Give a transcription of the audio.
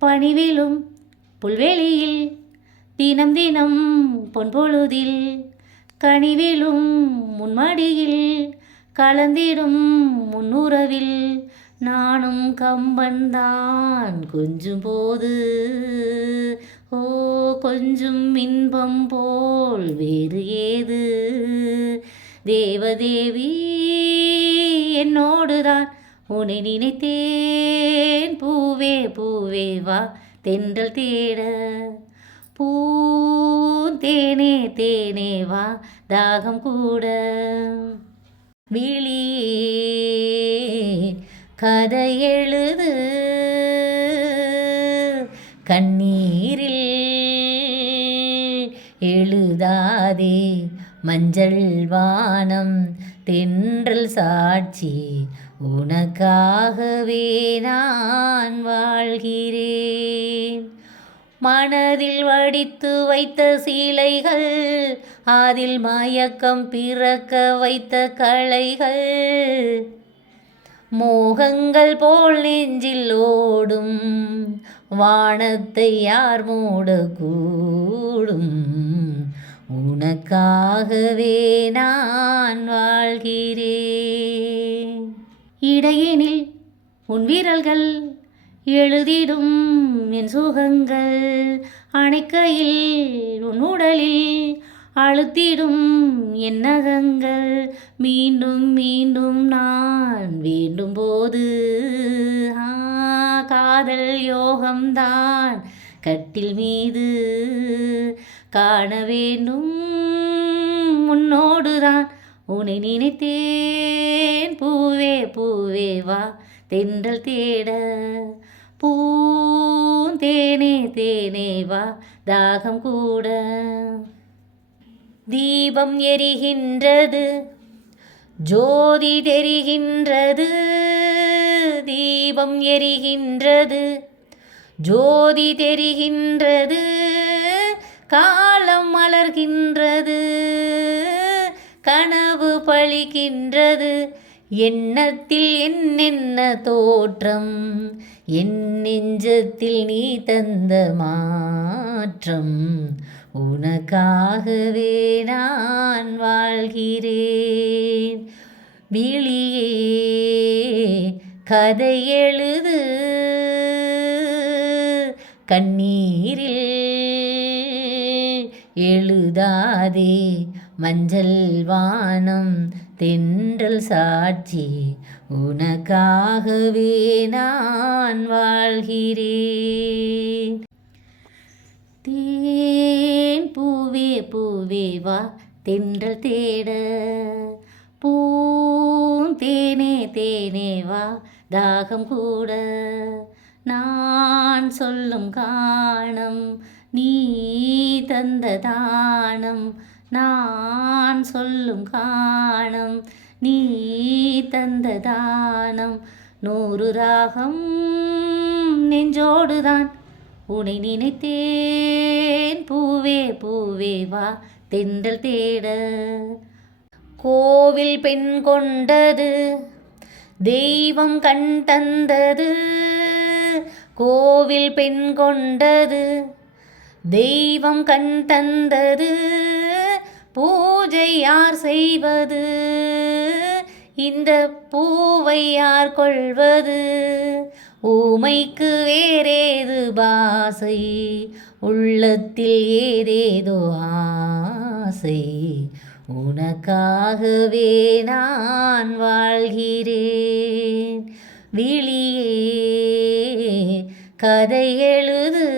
பணிவிலும் புல்வெளியில் தினம் தினம் பொன்பொழுதில் கனிவிலும் முன்மடியில் கலந்திடும் முன்னுறவில் நானும் கம்பன்தான் கொஞ்சும் போது. ஓ கொஞ்சம் இன்பம் போல் வேறு ஏது? தேவதேவி என்னோடுதான் உன்னை நினைத்தேன். பூவே பூவே வா. தென்றல் தேட. பூந்தேனே தேனே வா. தாகம் கூட. விழி கதை எழுது. கண்ணீரில் எழுதாதே. மஞ்சள் வானம் தென்றல் சாட்சி. உனக்காகவே நான் வாழ்கிறேன். மனதில் வடித்து வைத்த சீலைகள் அதில் மயக்கம் பிறக்க வைத்த களைகள். மோகங்கள் போல் நெஞ்சில் ஓடும் வானத்தை யார் மூடக்கூடும். உனக்காகவே நான் வாழ்கிறேன். இடையினில் உன் வீரல்கள் எழுதிடும் என் சுகங்கள் அணைக்கையில் உன் உடலில் அழுத்திடும் என் நகங்கள். மீண்டும் மீண்டும் நான் வேண்டும் போது ஆ, காதல் யோகம்தான் கட்டில் மீது காண வேண்டும். முன்னோடுதான் உன்னை நினைத்தேன். பூவே பூவே வா. தென்றல் தேட. பூந்தேனே தேனே வா. தாகம் கூட. தீபம் எரிகின்றது. ஜோதி தெரிகின்றது. தீபம் எரிகின்றது. ஜோதி தெரிகின்றது. காலம் மலர்கின்றது. அளிக்கின்றது எண்ணத்தில் என்னென்ன தோற்றம்? என் நெஞ்சத்தில் நீ தந்த மாற்றம். உனக்காகவே நான் வாழ்கிறேன். விழியே கதை எழுது. கண்ணீரில் எழுதாதே. மஞ்சள் வானம் தென்றல் சாட்சி உனக்காகவே நான் வாழ்கிறேன். தேன் பூவே பூவே வா தென்றல் தேட. பூந்தேனே தேனே வா தாகம் கூட. நான் சொல்லும் காணம் நீ தந்த தானம் நான் சொல்லும் காணம் நீ தந்த தானம் நூறு ராகம் நெஞ்சோடுதான் உனை நினைத்தேன். பூவே பூவே வா தென்றல் தேட. கோவில் பெண் கொண்டது தெய்வம் கண் தந்தது. கோவில் பெண் கொண்டது தெய்வம் கண் தந்தது பூஜை யார் செய்வது? இந்த பூவை யார் கொள்வது? ஊமைக்கு வேறேது பாசை உள்ளத்தில் ஏதேதோ ஆசை. உனக்காகவே நான் வாழ்கிறேன். விழியே கதை எழுது